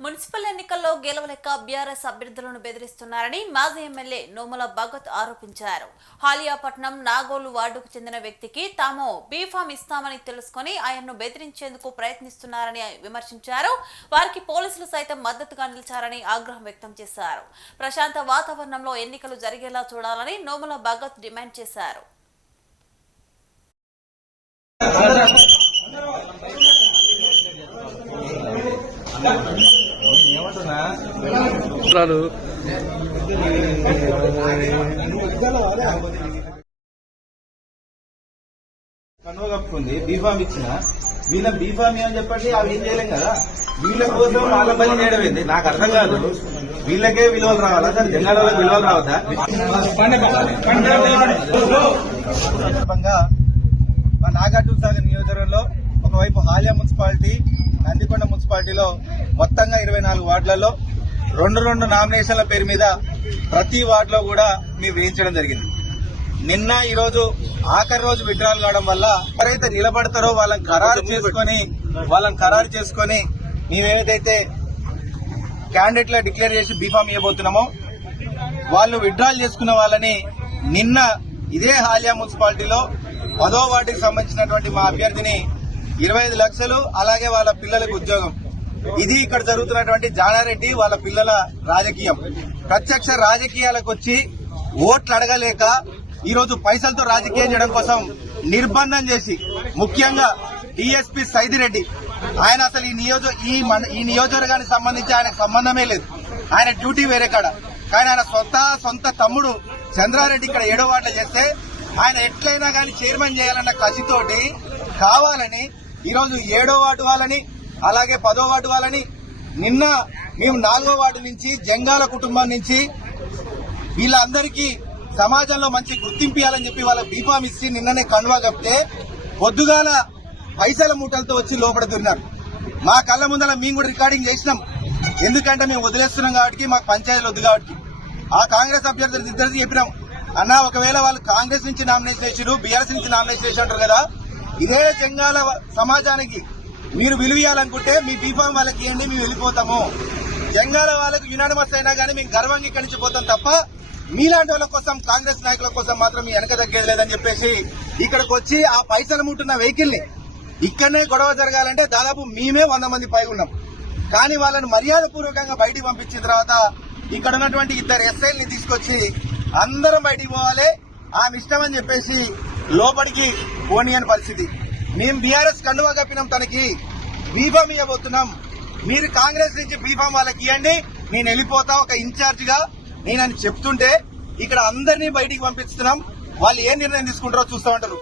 Municipal ఎన్నికల్లో గెలవలేక BRS అభ్యర్థులను బెదిరిస్తున్నారని మాజీ ఎమ్మెల్యే నోముల భగత్ ఆరోపించారు హాలియాపట్నం నాగోలు వార్డుకు చెందిన వ్యక్తికి తాము బీఫామ్ ఇస్తామని తెలుసుకుని ఆయన్ను బెదిరించేందుకు ప్రయత్నిస్తున్నారని విమర్శించారు వారికి పోలీసులు సైతం మద్దతుగా నిలిచారని ఆగ్రహం వ్యక్తం చేశారు ప్రశాంత వాతావరణంలో ఎన్నికలు జరిగేలా చూడాలని నోముల భగత్ డిమాండ్ చేశారు రాడు కనువ కప్పుకుంది బీఫామ్ ఇచ్చిన. వీళ్ళ బీఫామ్ అని చెప్పండి? అవి ఏం చేయలేం కదా. వీళ్ళ కోసం వాళ్ళ పని చేయడం ఏంది? నాకు అర్థం కాదు. వీళ్ళకే విలువలు రావాలా? సార్ జంగాలకు విలువలు రావద్దా? సందర్భంగా మా నాగార్జున సాగర్ నియోజకవర్గంలో ఒకవైపు హాలియా మున్సిపాలిటీ నందికొండ మున్సిపాలిటీలో మొత్తంగా ఇరవై నాలుగు వార్డులలో రెండు రెండు నామినేషన్ల పేరు మీద ప్రతి వార్డులో కూడా మేము వేయించడం జరిగింది. నిన్న ఈ రోజు ఆఖరి రోజు విడ్రాల్ కావడం వల్ల ఎవరైతే నిలబడతారో వాళ్ళని ఖరారు చేసుకొని వాళ్ళని ఖరారు చేసుకొని మేమేదైతే క్యాండిడేట్ లా డిక్లేర్ చేసి బీఫామ్ ఇవ్వబోతున్నామో వాళ్ళు విడ్రాల్ చేసుకున్న వాళ్ళని నిన్న ఇదే హాలియా మున్సిపాలిటీలో పదో వార్డుకి సంబంధించినటువంటి మా అభ్యర్థిని ఇరవై ఐదు లక్షలు అలాగే వాళ్ళ పిల్లలకు ఉద్యోగం. ఇది ఇక్కడ జరుగుతున్నటువంటి జానారెడ్డి వాళ్ళ పిల్లల రాజకీయం. ప్రత్యక్ష రాజకీయాలకు వచ్చి ఓట్లు అడగలేక ఈరోజు పైసలతో రాజకీయం చేయడం కోసం నిర్బంధం చేసి ముఖ్యంగా డిఎస్పీ సైదిరెడ్డి ఆయన అసలు ఈ నియోజక ఈ మన- ఈ నియోజకవర్గానికి సంబంధించి ఆయనకు సంబంధమే లేదు. ఆయన డ్యూటీ వేరే కాడ. కానీ ఆయన సొంత సొంత తమ్ముడు చంద్రారెడ్డి ఇక్కడ ఏడో వార్డులో చేస్తే ఆయన ఎట్లయినా కానీ చైర్మన్ చేయాలన్న కసితోటి కావాలని ఈరోజు ఏడో వాటు వాళ్ళని అలాగే పదో వార్డు వాళ్ళని నిన్న మేము నాలుగో వార్డు నుంచి జంగాల కుటుంబం నుంచి వీళ్ళందరికీ సమాజంలో మంచి గుర్తింపు ఇవ్వాలని చెప్పి వాళ్ళ బీఫామ్ ఇచ్చి నిన్ననే కన్వా కప్పితే పొద్దుగాల పైసల మూటలతో వచ్చి లోపడుతున్నారు మా కళ్ళ ముందర మేము కూడా రికార్డింగ్ చేసినాం. ఎందుకంటే మేము వదిలేస్తున్నాం కాబట్టి మాకు పంచాయతీలు వద్దు కాబట్టి. ఆ కాంగ్రెస్ అభ్యర్థులు ఇద్దరికి చెప్పినాం. అన్న ఒకవేళ వాళ్ళు కాంగ్రెస్ నుంచి నామినేషన్ చేసారు బీఆర్ఎస్ నుంచి నామినేషన్ చేసి అంటారు కదా ఇదే జంగాల సమాజానికి మీరు విలువయాలనుకుంటే మీ బీఫామ్ వాళ్ళకి ఇవ్వండి మేము వెళ్ళిపోతాము. జంగాల వాళ్ళకు యునానిమస్ అయినా కానీ మేము గర్వంగా ఇక్కడి నుంచి పోతాం తప్ప మీలాంటి వాళ్ళ కోసం కాంగ్రెస్ నాయకుల కోసం మాత్రం మీ వెనక తగ్గేది లేదని చెప్పేసి ఇక్కడికి వచ్చి ఆ పైసలు ముట్టున్న వెహికల్ని ఇక్కడనే గొడవ జరగాలంటే దాదాపు మేమే వంద మంది పై ఉన్నాం. కానీ వాళ్ళని మర్యాద పూర్వకంగా బయటికి పంపించిన తర్వాత ఇక్కడ ఉన్నటువంటి ఇద్దరు ఎస్ఐల్ని తీసుకొచ్చి అందరం బయటికి పోవాలి. ఆమె ఇష్టం అని చెప్పేసి లోపలికి పోనీయని పరిస్థితి. మేము బీఆర్ఎస్ కండువా కప్పినాం తనకి. బీఫామ్ ఇవ్వబోతున్నాం మీరు కాంగ్రెస్ నుంచి బీఫామ్ వాళ్ళకి ఇవ్వండి నేను వెళ్ళిపోతా ఒక ఇన్ఛార్జ్గా నేనని చెప్తుంటే ఇక్కడ అందరినీ బయటికి పంపిస్తున్నాం. వాళ్ళు ఏ నిర్ణయం తీసుకుంటారో చూస్తా ఉంటారు.